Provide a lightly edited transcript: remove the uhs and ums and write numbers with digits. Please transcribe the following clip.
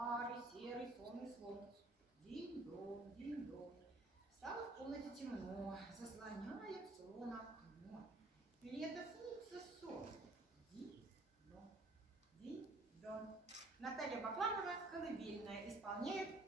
хмары, серый сонный слон. Динь-дон, динь-дон. Стало в комнате темно, заслоняет сон окно. Или это снится сон? Динь-дон, динь-дон. Наталья Бакланова, колыбельная, исполняет